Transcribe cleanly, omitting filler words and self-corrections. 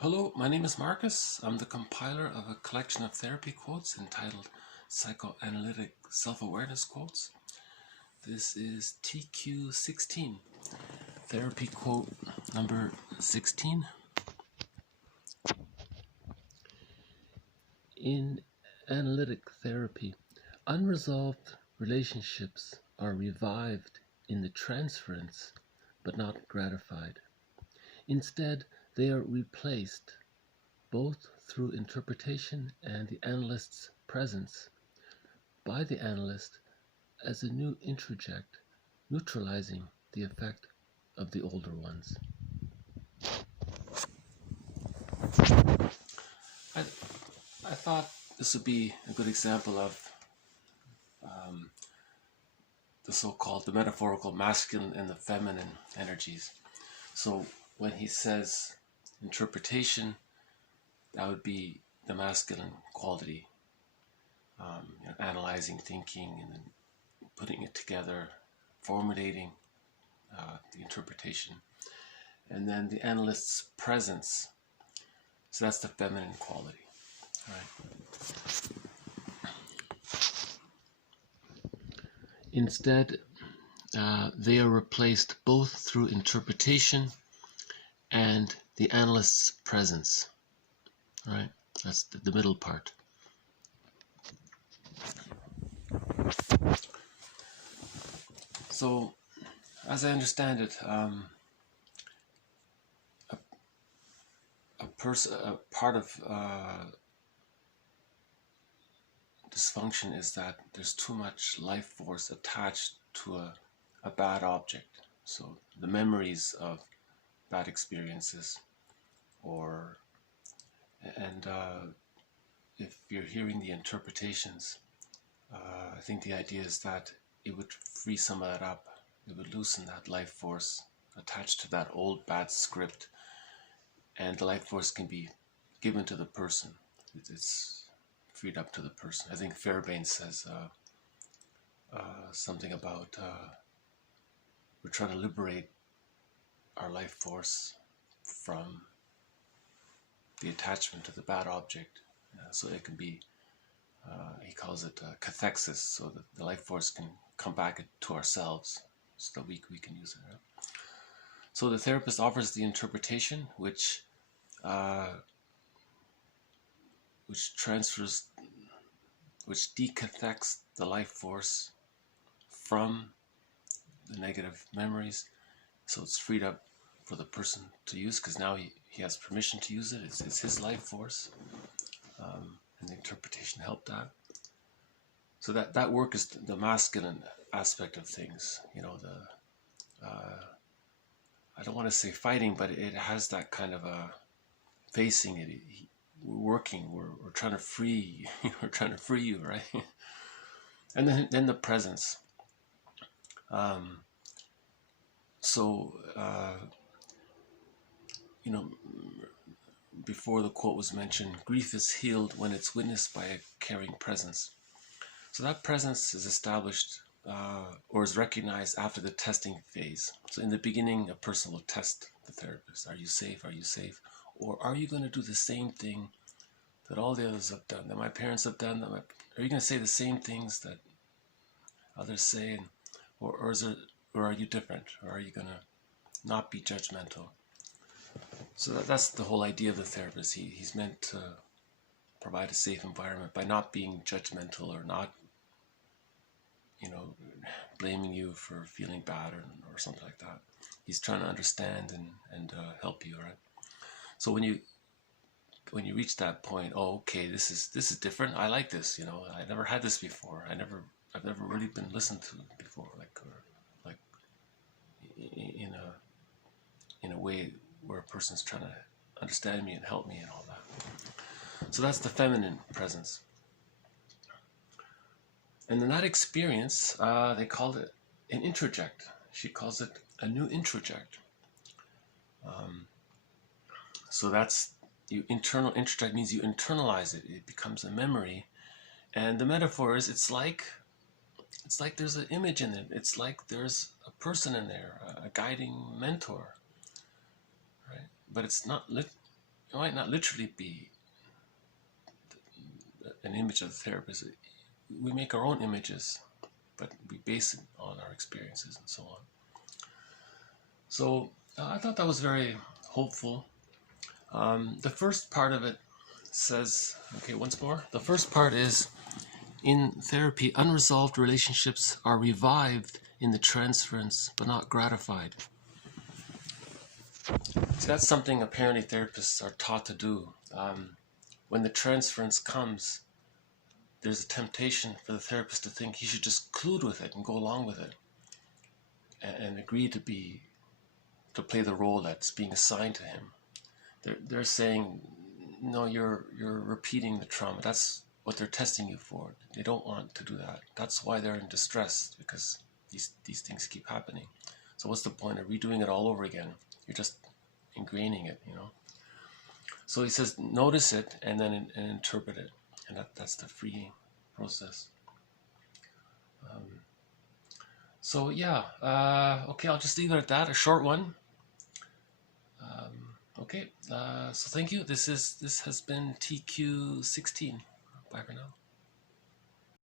Hello, my name is Marcus. I'm the compiler of a collection of therapy quotes entitled Psychoanalytic Self-Awareness Quotes. This is TQ16, therapy quote number 16. In analytic therapy, unresolved relationships are revived in the transference, but not gratified. Instead, they are replaced both through interpretation and the analyst's presence by the analyst as a new introject, neutralizing the effect of the older ones. I, I thought this would be a good example of the so-called, the metaphorical masculine and the feminine energies. So when he says interpretation, that would be the masculine quality, analyzing, thinking, and then putting it together, formulating the interpretation. And then the analyst's presence, so that's the feminine quality. All right. Instead, they are replaced both through interpretation and the analyst's presence. All right, that's the middle part. So, as I understand it, a part of dysfunction is that there's too much life force attached to a bad object. So the memories of bad experiences, and if you're hearing the interpretations, I think the idea is that it would free some of that up. It would loosen that life force attached to that old bad script, and the life force can be given to the person. It's freed up to the person. I think Fairbairn says something about we're trying to liberate our life force from the attachment to the bad object, so it can be, he calls it cathexis, so that the life force can come back to ourselves so that we can use it. Right? So the therapist offers the interpretation, which transfers, which decathexes the life force from the negative memories, so it's freed up for the person to use, because now he has permission to use it. It's his life force, and the interpretation helped that. So that work is the masculine aspect of things. You know, I don't want to say fighting, but it has that kind of a facing it. We're working. We're trying to free. We're trying to free you, right? And then the presence. So you know, before the quote was mentioned, grief is healed when it's witnessed by a caring presence. So that presence is established or is recognized after the testing phase. So in the beginning, a person will test the therapist. Are you safe? Are you safe? Or are you going to do the same thing that all the others have done, that my parents have done? Are you going to say the same things that others say? Or are you different? Or are you going to not be judgmental? So that's the whole idea of the therapist. He's meant to provide a safe environment by not being judgmental or not, blaming you for feeling bad or something like that. He's trying to understand and help you, right? So when you reach that point, oh, okay, this is different. I like this. I never had this before. I've never really been listened to before, like in a way where a person's trying to understand me and help me and all that. So that's the feminine presence. And in that experience, they called it an introject. She calls it a new introject. So that's introject means you internalize it. It becomes a memory. And the metaphor is it's like there's an image in it. It's like there's a person in there, a guiding mentor, right? But it's not might not literally be an image of the therapist. We make our own images, but we base it on our experiences and so on. So I thought that was very hopeful. The first part of it says, okay, once more. The first part is, in therapy, unresolved relationships are revived in the transference, but not gratified. So that's something apparently therapists are taught to do. When the transference comes, there's a temptation for the therapist to think he should just collude with it and go along with it and agree to play the role that's being assigned to him. They're saying, no, you're repeating the trauma. That's what they're testing you for. They don't want to do that. That's why they're in distress, because these things keep happening. So what's the point of redoing it all over again? You're just ingraining it, you know. So he says, notice it and then interpret it, and that's the freeing process. So yeah, okay, I'll just leave it at that. A short one. Okay, so thank you. This has been TQ16. Bye for now.